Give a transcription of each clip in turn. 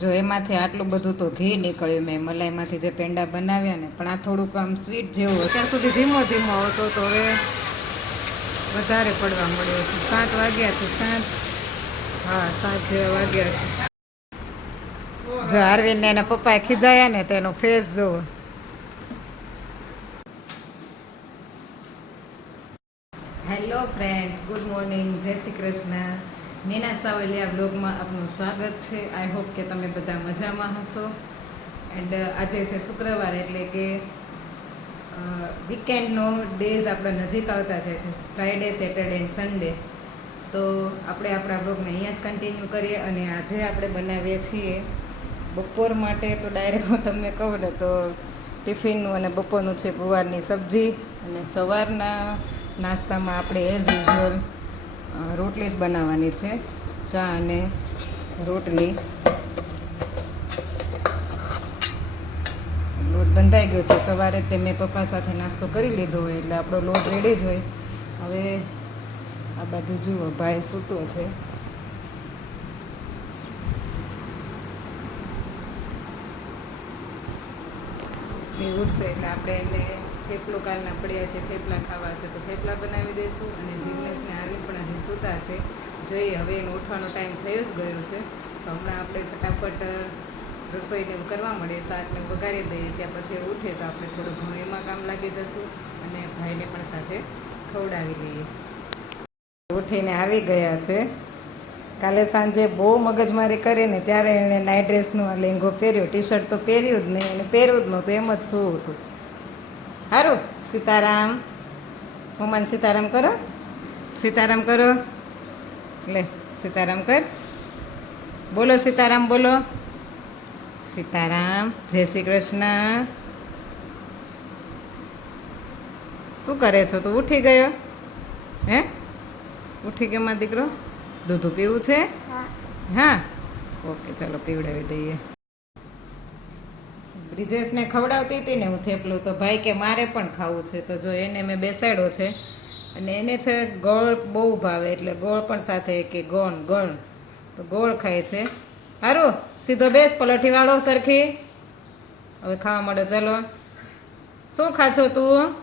જો એમાંથી આટલું બધું તો ઘી નીકળ્યું મેં મલાઈમાંથી જે પેંડા બનાવ્યા ને, પણ આ થોડુંક આમ સ્વીટ જેવું ત્યાં સુધી ધીમો ધીમો હતો તો હવે વધારે પડવા મળ્યો છે. 7 વાગ્યા છે. 7, હા 7 જેવા વાગ્યા છે. જો અરવિંદ ને એના પપ્પાએ ખીજાયા ને તેનો ફેસ જોવો. હેલો ફ્રેન્ડ્સ, ગુડ મોર્નિંગ, જય શ્રી કૃષ્ણ. નીના સાવલિયા બ્લોગમાં આપનું સ્વાગત છે. આઈ હોપ કે તમે બધા મજામાં હશો. એન્ડ આજે છે શુક્રવાર, એટલે કે વીકેન્ડનો ડેઝ આપણા નજીક આવતા જાય છે. Friday, Saturday and Sunday. તો આપણે આપણા બ્લોગને અહીંયા જ કન્ટિન્યુ કરીએ. અને આજે આપણે બનાવીએ છીએ બપોર માટે. તો ડાયરેક્ટ હું તમને કહું ને તો ટિફિનનું અને બપોરનું છે ગુવારની સબ્જી. અને સવારના નાસ્તામાં આપણે એઝ યુઝ્યુઅલ રોટલી જ બનાવવાની છે. ચા અને રોટલી. લોટ બંધાઈ ગયો છે. સવારે તે મેં પપ્પા સાથે નાસ્તો કરી લીધો હોય એટલે આપણો લોટ રેડી જ હોય. હવે આ બાજુ જુઓ, ભાઈ સૂતો છે. એ ઉઠશે એટલે આપણે એને થેપલું કાલના પડ્યા છે, થેપલા ખાવા છે તો થેપલા બનાવી દઈશું. અને જીગ્નેશને આરવી પણ હજી સૂતા છે. જોઈએ, હવે એનો ઉઠવાનો ટાઈમ થયો જ ગયો છે. તો હમણાં આપણે ફટાફટ રસોઈને એવું કરવા મળીએ, શાકને વઘારી દઈએ. ત્યાં પછી ઉઠે તો આપણે થોડું ઘણું એમાં કામ લાગી જશું. અને ભાઈને પણ સાથે ખવડાવી લઈએ. ઉઠીને આવી ગયા છે. કાલે સાંજે બહુ મગજમારી કરીને ત્યારે એણે નાઇટ ડ્રેસનો લેંઘો પહેર્યો. ટી શર્ટ તો પહેર્યું જ નહીં, એને પહેરવું જ નહોતું, એમ જ શું હતું. સારું, સીતારામ. મમ્માને સીતારામ કરો, સીતારામ કરો. લે સીતારામ કર, બોલો સીતારામ, બોલો સીતારામ. જય શ્રી કૃષ્ણ. શું કરે છો તું? ઉઠી ગયો? હે, ઉઠી ગયો મારો દીકરો? દૂધ પીવું છે? હા, ઓકે, ચાલો પીવડાવી દઈએ. બ્રિજેશને ખવડાવતી હતી ને હું થેપલું, તો ભાઈ કે મારે પણ ખાવું છે. તો જો એને મેં બેસાડ્યો છે. અને એને છે ગોળ બહુ ભાવે, એટલે ગોળ પણ સાથે કે ગોળ તો ગોળ ખાય છે. સારું, સીધો બેસ, પલોઠી વાળો સરખી. હવે ખાવા માંડો, ચાલો. શું ખાશો તું?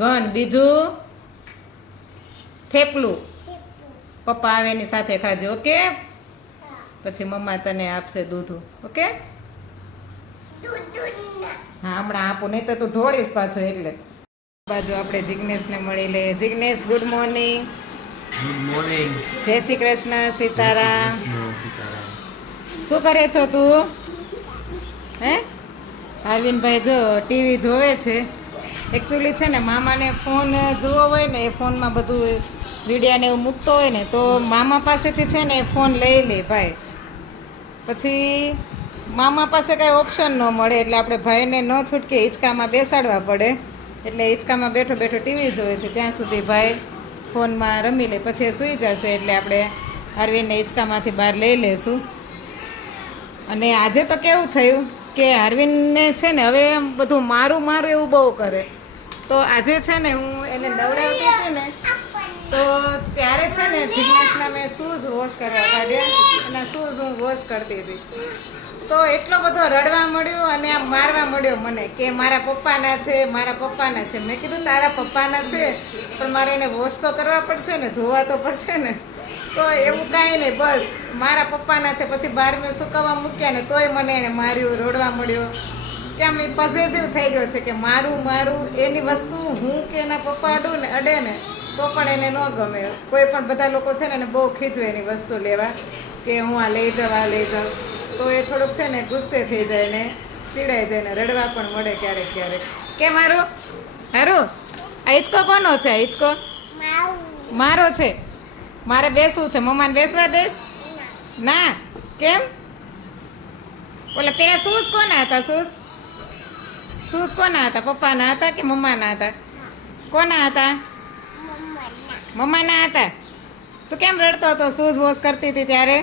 ગન. બીજું થેપલું. પપ્પા આવે એની સાથે ખાજે, ઓકે? પછી મમ્મા તને આપશે દૂધ, ઓકે? હા, હમણાં આપું, નહીં તો તું ઢોળીશ પાછો. એટલે બાજુ આપણે જિગ્નેશને મળી લે. Jignesh, good morning. Good morning. જય શ્રી કૃષ્ણ. સીતારામ. સીતારામ. શું કરે છો તું? હે, અરવિંદભાઈ જો ટીવી જોવે છે. એકચ્યુઅલી છે ને મામાને ફોન જોવો હોય ને, એ ફોનમાં બધું વિડીયાને એવું મૂકતો હોય ને, તો મામા પાસેથી છે ને એ ફોન લઈ લે ભાઈ. પછી મામા પાસે કાંઈ ઓપ્શન ન મળે, એટલે આપણે ભાઈને ન છૂટકે હિંચકામાં બેસાડવા પડે. એટલે હિંચકામાં બેઠો બેઠો ટીવી જોવે છે. ત્યાં સુધી ભાઈ ફોનમાં રમી લે. પછી એ સૂઈ જશે એટલે આપણે અરવિંદને હિંચકામાંથી બહાર લઈ લેશું. અને આજે તો કેવું થયું કે અરવિંદને છે ને હવે એમ બધું મારું એવું બહુ કરે. તો આજે છે ને હું એને નવડાવતી હતી ને, તો ત્યારે છે ને જિગ્નેશના મેં શૂઝ વોશ કરવા કાઢ્યા. અને શૂઝ હું વોશ કરતી હતી તો એટલો બધો રડવા મળ્યો અને આમ મારવા મળ્યો મને કે મારા પપ્પાના છે, મારા પપ્પાના છે. મેં કીધું તારા પપ્પાના છે, પણ મારે એને વોશ તો કરવા પડશે ને, ધોવા તો પડશે ને. તો એવું કાંઈ નહીં, બસ મારા પપ્પાના છે. પછી બહાર મેં સુકાવા મૂક્યા ને તોય મને એને માર્યું, રોડવા મળ્યો. ત્યાં મેં પોઝેસિવ થઈ ગયો છે કે મારું એની વસ્તુ હું કે એના પપ્પા અડે ને તો પણ એને ન ગમે. કોઈ પણ બધા લોકો છે ને એને બહુ ખીજવે એની વસ્તુ લેવા કે હું આ લઈ જાઉં. તો એ થોડુંક છે ને ગુસ્સે થઈ જાય ને ચીડાઈ જાય ને રડવા પણ મળે ક્યારેક. કે મારું હારું, આ હિંચકો કોનો છે? આ હિંચકો મારો છે. મારે બેસવું છે. મમ્માને બેસવા દઈશ? ના. કેમ? ઓલા પેલા શૂઝ કોના હતા? શૂઝ કોના હતા? પપ્પાના હતા કે મમ્માના હતા? કોના હતા? મમ્માના હતા. તું કેમ રડતો હતો શૂઝ વોશ કરતી હતી ત્યારે?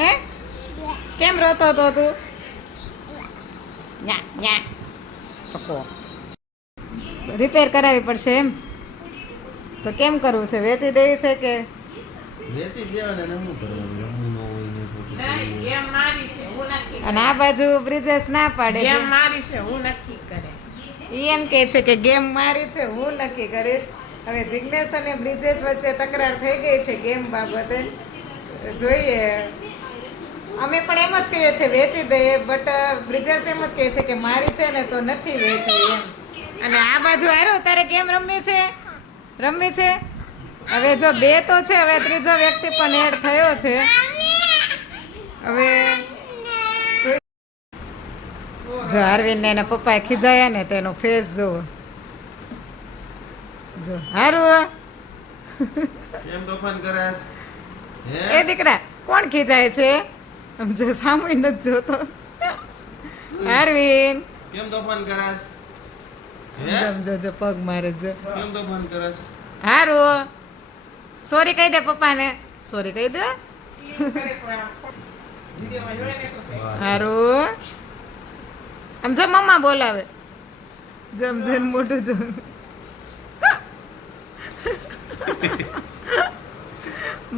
હે, કેમ રોતો હતો તું? રિપેર કરાવવી પડશે એમ? તો કેમ કરવું છે? વેચી દેવી છે કે વેચી જ દેવાના ને શું કરવાનું રમવું ન હોય ને તો પછી ગેમ મારી છે હું નક્કી અને આ બાજુ બ્રિજેશ ના પાડે છે ગેમ મારી છે હું નક્કી કરે ઈ એમ કહે છે કે ગેમ મારી છે હું નક્કી કરીશ. હવે જિજ્ઞેશ અને બ્રિજેશ વચ્ચે તકરાર થઈ ગઈ છે ગેમ બાબતે. જોઈએ, અમે પણ એમ જ કહીએ છીએ વેચી દઈએ, બટ બ્રિજેશ એમ જ કહે છે કે મારી છે ને તો નથી વેચવી એમ. અને આ બાજુ હારું તારે ગેમ રમવી છે? રમવી છે? હવે જો બે તો છે, હવે ત્રીજો વ્યક્તિ પણ એડ થયો છે. હવે જો અરવિંદ ને એના પપ્પાએ ખીજાયા ને તેનો ફેસ જોવો. જો હારું કેમ તોફાન કરાસ એ દીકરા કોણ ખીજાય છે? આમ જો સામે નથી જોતો. અરવિંદ કેમ તોફાન કરાસ જો જો પગ મારે જો. કેમ તોફાન કરાસ હારું સોરી કહી દે પપ્પાને. સોરી કહી દે. વિડીયોમાં જોઈ ને તો હારું આમ જો મમ્મા બોલાવે. જમ જન મોટું જો.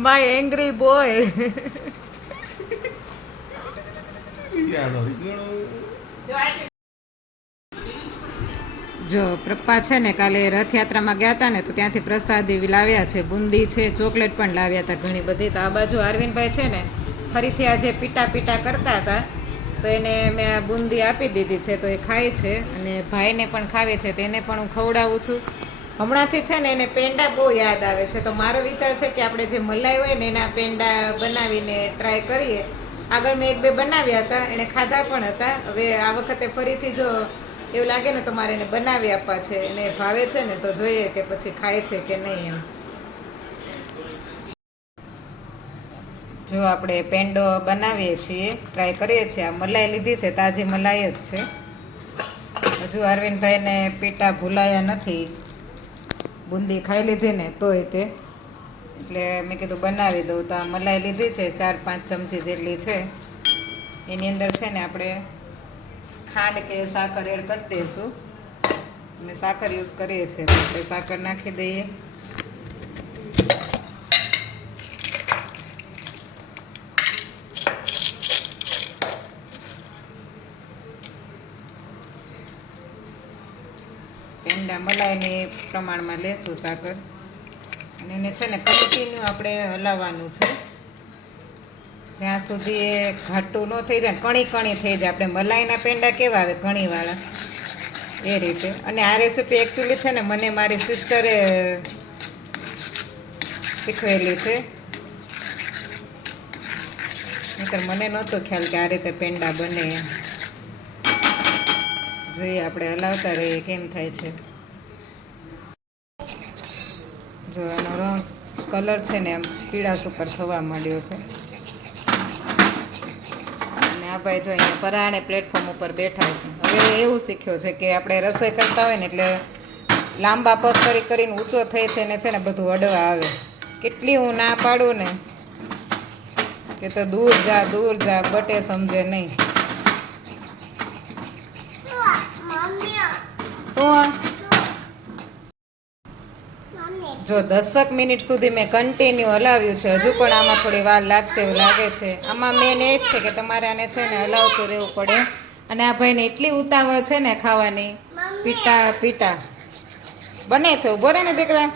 My angry boy. યાનો જો આ જો પપ્પા છે ને કાલે રથયાત્રામાં ગયા હતા ને તો ત્યાંથી પ્રસાદી લાવ્યા છે, બુંદી છે, ચોકલેટ પણ લાવ્યા હતા ઘણી બધી. તો આ બાજુ અરવિંદભાઈ છે ને ફરીથી આજે પીટા પીટા કરતા હતા તો એને મેં આ બુંદી આપી દીધી છે તો એ ખાય છે. અને ભાઈને પણ ખાવે છે તો એને પણ હું ખવડાવું છું. હમણાંથી છે ને એને પેંડા બહુ યાદ આવે છે તો મારો વિચાર છે કે આપણે જે મલાઈ હોય ને એના પેંડા બનાવીને ટ્રાય કરીએ. આગળ મેં એક બે બનાવ્યા હતા, એને ખાધા પણ હતા. હવે આ વખતે ફરીથી જો એવું લાગે ને તો મારે એને બનાવી આપવા છે. એને ભાવે છે ને તો જોઈએ કે પછી ખાય છે કે નહીં એમ. જો આપણે પેંડો બનાવીએ છીએ, ટ્રાય કરીએ છીએ. આ મલાઈ લીધી છે, તાજી મલાઈ જ છે. હજુ અરવિંદભાઈને પીટા ભૂલાયા નથી, બુંદી ખાઈ લીધી ને તોય તે, એટલે મેં કીધું બનાવી દઉં. તો આ મલાઈ લીધી છે 4-5 ચમચી જેટલી છે. એની અંદર છે ને આપણે ખાંડ કે સાકર એડ કરી દઈશું. અમે સાકર યુઝ કરીએ છીએ તો આપણે સાકર નાખી દઈએ. પેંડા મલાઈની પ્રમાણમાં લેશું સાકર. અને એને છે ને કન્ટિન્યુ આપણે હલાવવાનું છે જ્યાં સુધી એ ઘાટું ન થઈ જાય, કણી કણી થઈ જાય. આપણે મલાઈના પેંડા કેવા આવે કણીવાળા એ રીતે. અને આ રેસીપી એકચ્યુઅલી છે ને મને મારી સિસ્ટરે શીખવેલી છે, નહીંતર મને નહોતો ખ્યાલ કે આ રીતે પેંડા બને એમ. જોઈએ આપણે હલાવતા રહીએ કેમ થાય છે. જો એનો રંગ કલર છે ને એમ પીળાશ ઉપર થવા માંડ્યો છે. અને આ ભાઈ જો અહીંયા પરાણે પ્લેટફોર્મ ઉપર બેઠા છે. હવે એવું શીખ્યો છે કે આપણે રસોઈ કરતા હોય ને એટલે લાંબા પગ કરી કરીને ઊંચો થઈ થઈને છે ને બધું અડવા આવે. કેટલી હું ના પાડું ને કે તો દૂર જા બટે સમજે નહીં. શું જો 10 મિનિટ સુધી મેં કન્ટિન્યુ હલાવ્યું છે. હજુ પણ આમાં થોડી વાર લાગશે એવું લાગે છે. આમાં મેન એ જ છે કે તમારે આને છે ને હલાવતું રહેવું પડે. અને આ ભાઈને એટલી ઉતાવળ છે ને ખાવાની. પીટા પીટા બને છે. ઉભો રહે ને દીકરા.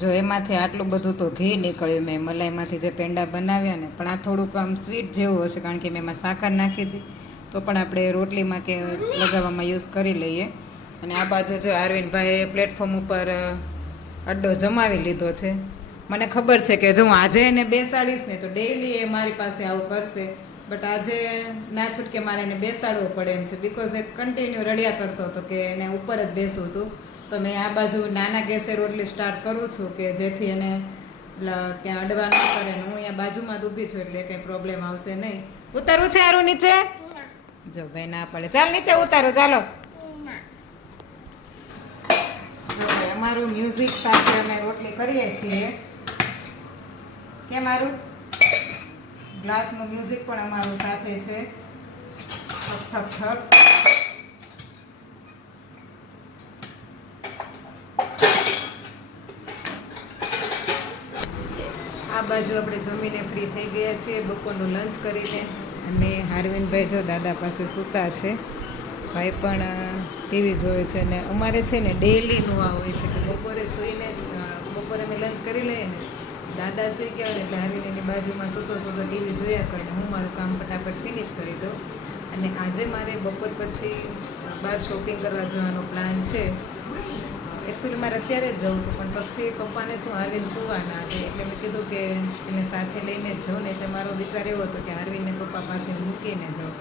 જો એમાંથી આટલું બધું તો ઘી નીકળ્યું મેં મલાઈમાંથી જે પેંડા બનાવ્યા ને. પણ આ થોડુંક આમ સ્વીટ જેવું હશે કારણ કે મેં એમાં સાકર નાખી હતી. તો પણ આપણે રોટલીમાં કે લગાવવામાં યુઝ કરી લઈએ. અને આ બાજુ જો અરવિંદભાઈએ પ્લેટફોર્મ ઉપર અડ્ડો જમાવી લીધો છે. મને ખબર છે કે જો હું આજે એને બેસાડીશ ને તો ડેઈલી એ મારી પાસે આવું કરશે. બટ આજે ના છૂટકે મારે એને બેસાડવો પડે એમ છે બિકોઝ એ કન્ટિન્યુ રડ્યા કરતો હતો કે એને ઉપર જ બેસવું હતું. તો મેં આ બાજુ નાના ગેસે રોટલી સ્ટાર્ટ કરું છું કે જેથી એને ત્યાં અડવા ન કરે. હું અહીંયા બાજુમાં જ ઊભી છું એટલે કંઈ પ્રોબ્લેમ આવશે નહીં. ઉતારવું છે આરું નીચે? જો ભાઈ ના પડે. ચાલ નીચે ઉતારો ચાલો. અમારું મ્યુઝિક સાથે અમે રોટલી કરીએ છીએ. કેમ મારું ગ્લાસનું મ્યુઝિક પણ અમારું સાથે છે. ઠક ઠક ઠક. આ બાજુ આપણે જમીને ફ્રી થઈ ગયા છીએ બપોરનું લંચ કરીને. અને હારવિનભાઈ જો દાદા પાસે સૂતા છે, ભાઈ પણ ટીવી જોવે છે. અને અમારે છે ને ડેલીનું આ હોય છે કે બપોરે સૂઈને બપોરે અમે લંચ કરી લઈએ ને, દાદા સુઈ ગયા હોય એટલે હારવિન એની બાજુમાં સૂતો સૂતો ટીવી જોયા કરે, હું મારું કામ ફટાફટ ફિનિશ કરી દઉં. અને આજે મારે બપોર પછી બહાર શોપિંગ કરવા જવાનો પ્લાન છે. એકચ્યુઅલી મારે અત્યારે જ જવું હતું, પણ પછી પપ્પાને શું હારવિન સુવાના હતા એટલે મેં કીધું કે એને સાથે લઈને જ જાઉં ને. એટલે મારો વિચાર એવો હતો કે હારવિનને પપ્પા પાસે મૂકીને જાઉં,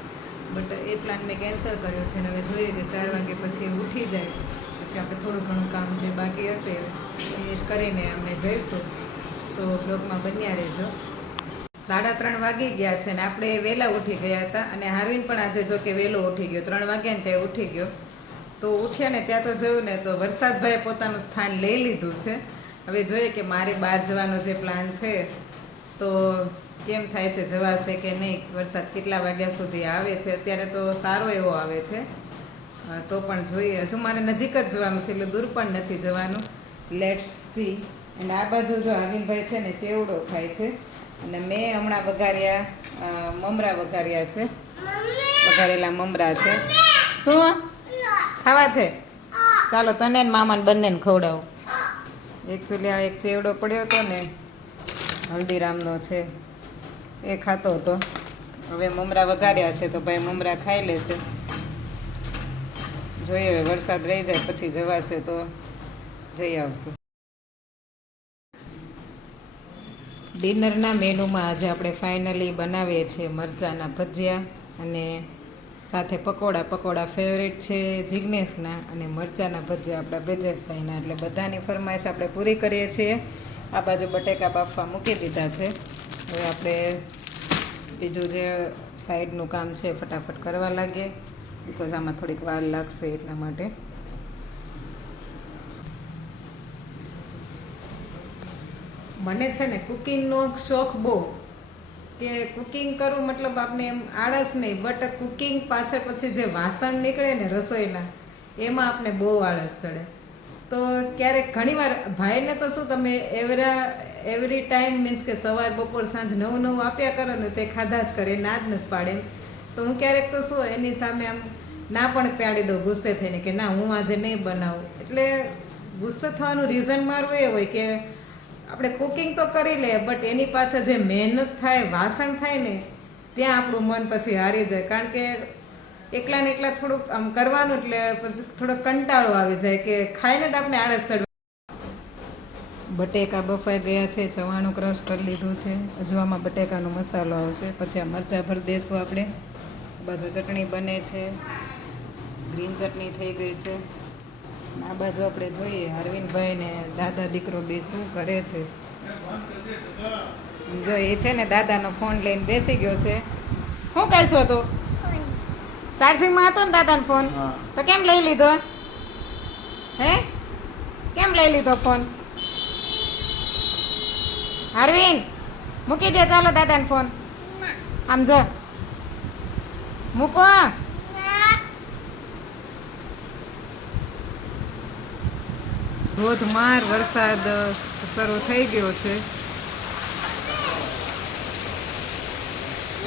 બટ એ પ્લાન મેં કેન્સલ કર્યો છે. અને હવે જોઈએ કે 4 વાગે પછી ઉઠી જાય પછી આપણે થોડું ઘણું કામ જે બાકી હશે ફિનિશ કરીને અમે જઈશું. તો બ્લોગમાં બન્યા રહેજો. 3:30 વાગી ગયા છે ને આપણે વહેલા ઉઠી ગયા હતા. અને હારવિન પણ આજે જો કે વહેલો ઉઠી ગયો, 3 વાગ્યા ને ત્યાં ઉઠી ગયો. તો ઉઠ્યા ને ત્યાં તો જોયું ને તો વરસાદભાઈએ પોતાનું સ્થાન લઈ લીધું છે. હવે જોઈએ કે મારે બહાર જવાનો જે પ્લાન છે તો કેમ થાય છે, જવાશે કે નહીં, વરસાદ કેટલા વાગ્યા સુધી આવે છે. અત્યારે તો સારો એવો આવે છે, તો પણ જોઈએ. હજુ મારે નજીક જ જવાનું છે એટલે દૂર પણ નથી જવાનું. Let's see. અને આ બાજુ જો હારવિનભાઈ છે ને ચેવડો ખાય છે. અને મેં હમણાં મમરા વઘાર્યા છે, વઘારેલા મમરા છે. શું ખાવા છે? ચાલો તને ને મામાને બંનેને ખવડાવું. એકચ્યુઅલી આ એક ચેવડો પડ્યો હતો ને હલ્દીરામનો છે, એ ખાતો હતો. હવે મમરા વઘાર્યા છે તો ભાઈ મમરા ખાઈ લેશે. જોઈએ હવે વરસાદ રહી જાય પછી જવાશે તો જઈ આવશું. ડિનરના મેનુમાં આજે આપણે ફાઇનલી બનાવીએ છીએ મરચાંના ભજીયા અને સાથે પકોડા ફેવરેટ છે જિજ્ઞેશના, અને મરચાંના ભજીયા આપણા બ્રિજેશભાઈના. એટલે બધાની ફરમાઈશ આપણે પૂરી કરીએ છીએ. આ બાજુ બટેકા બાફવા મૂકી દીધા છે. હવે આપણે બીજું જે સાઈડનું કામ છે ફટાફટ કરવા લાગીએ, બિકોઝ આમાં થોડીક વાર લાગશે એટલા માટે. મને છે ને કુકિંગનો શોખ બહુ, કે કુકિંગ કરવું મતલબ આપણે એમ આળસ નહીં, બટ કુકિંગ પાછળ પછી જે વાસણ નીકળે ને રસોઈના એમાં આપણે બહુ આળસ ચડે. તો ક્યારેક ઘણીવાર ભાઈને તો શું તમે એવરી ટાઈમ મીન્સ કે સવાર બપોર સાંજ નવું આપ્યા કરો ને તે ખાધા જ કરે, ના જ નથી પાડે. તો હું ક્યારેક તો શું એની સામે આમ ના પણ પાડી દઉં ગુસ્સે થઈને કે ના હું આજે નહીં બનાવું. એટલે ગુસ્સે થવાનું રીઝન મારું એ હોય કે આપણે કુકિંગ તો કરી લે બટ એની પાછળ જે મહેનત થાય, વાસણ થાય ને ત્યાં આપણું મન પછી હારી જાય. કારણ કે એકલા ને એકલા થોડુંક આમ કરવાનું એટલે પછી થોડો કંટાળો આવી જાય કે ખાઈને જ આપણે આળસ ચડવા. બટેકા બફાઈ ગયા છે, ચવાણું ક્રશ કરી લીધું છે. હજુ આમાં બટેકાનો મસાલો આવશે, પછી આ મરચાં ભરી દઈશું આપણે. બાજુ ચટણી બને છે, ગ્રીન ચટણી થઈ ગઈ છે. આ બાજુ આપણે જોઈએ હારવિનભાઈ ને દાદા દીકરો બે શું કરે છે. જો એ છે ને દાદાનો ફોન લઈને બેસી ગયો છે. શું કરશો તું? ચાર્જિંગમાં હતો ને દાદાનો ફોન, તો કેમ લઈ લીધો? હે કેમ લઈ લીધો ફોન? હારવિન મૂકી દે, ચાલો દાદાનો ફોન. આમ જો મૂકો. ધોધમાર વરસાદ શરૂ થઈ ગયો છે.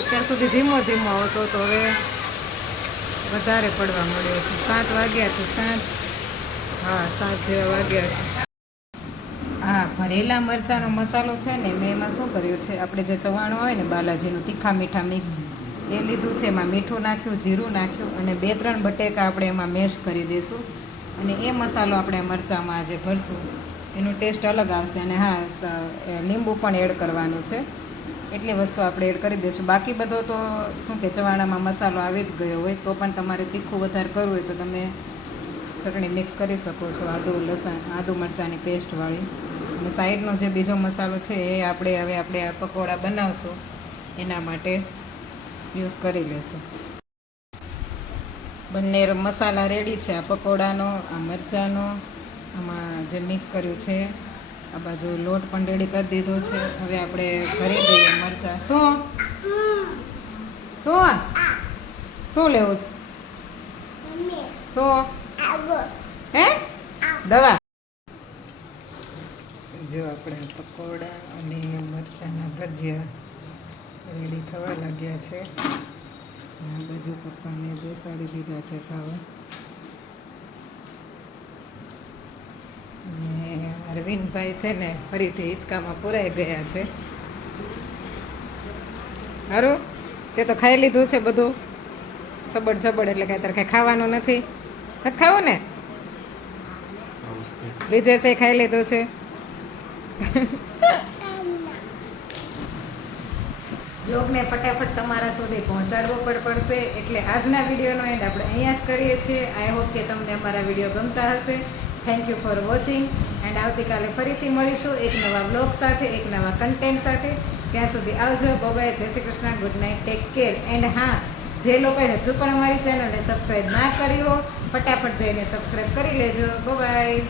અત્યાર સુધી ધીમો આવતો તો હવે વધારે પડવા મળ્યો છે. 7 વાગ્યા છે, 7 જેવા વાગ્યા છે. હા, ભરેલા મરચાંનો મસાલો છે ને મેં એમાં શું કર્યું છે, આપણે જે ચવાણું હોય ને બાલાજીનું તીખા મીઠા મિક્સ એ લીધું છે. એમાં મીઠું નાખ્યું, જીરું નાખ્યું અને 2-3 બટેકા આપણે એમાં મેશ કરી દઈશું. અને એ મસાલો આપણે મરચાંમાં આજે ભરશું, એનું ટેસ્ટ અલગ આવશે. અને હા, લીંબુ પણ એડ કરવાનું છે. એટલી વસ્તુ આપણે એડ કરી દઈશું. બાકી બધો તો શું કે ચવાણામાં મસાલો આવી જ ગયો હોય. તો પણ તમારે તીખું વધારે કરવું હોય તો તમે ચટણી મિક્સ કરી શકો છો, આદુ મરચાંની પેસ્ટવાળી. અને સાઈડનો જે બીજો મસાલો છે એ આપણે આ પકોડા બનાવશું એના માટે યુઝ કરી લેશું. બંને મસાલા રેડી છે, આ પકોડાનો, આ મરચાંનો, આમાં જે મિક્સ કર્યું છે. આ બાજુ લોટ પણ રેડી કરી દીધો છે. હવે આપણે ભરી દઈએ મરચાં. શું લેવું છે? શું હે? દવા. જો આપણે પકોડા અને મરચાંના ભજીયા રેડી થવા લાગ્યા છે. આ બાજુ પપ્પાને બેસાડી દીધા છે ખાવા. અને અરવિંદભાઈ છે ને ફરીથી હિંચકામાં પુરાઈ ગયા છે. હારું તે તો ખાઈ લીધું છે બધું સબડ સબડ, એટલે કાંઈ તારે કાંઈ ખાવાનું નથી ખાવું ને? બ્રિજેશે ખાઈ લીધું છે. બ્લોગને ફટાફટ તમારા સુધી પહોંચાડવો પડશે, એટલે આજના વિડીયોનો એન્ડ આપણે અહીંયા જ કરીએ છીએ. આઈ હોપ કે તમને અમારા વિડીયો ગમતા હશે. Thank you for watching and આવતીકાલે ફરીથી મળીશું એક નવા બ્લોગ સાથે, એક નવા કન્ટેન્ટ સાથે. ત્યાં સુધી આવજો. બાય, જય Shri Krishna, good night, take care. And હા, જે લોકોએ હજુ પણ અમારી ચેનલને સબસ્ક્રાઈબ ના કરી હો, ફટાફટ જઈને સબસ્ક્રાઈબ કરી લેજો. બાય.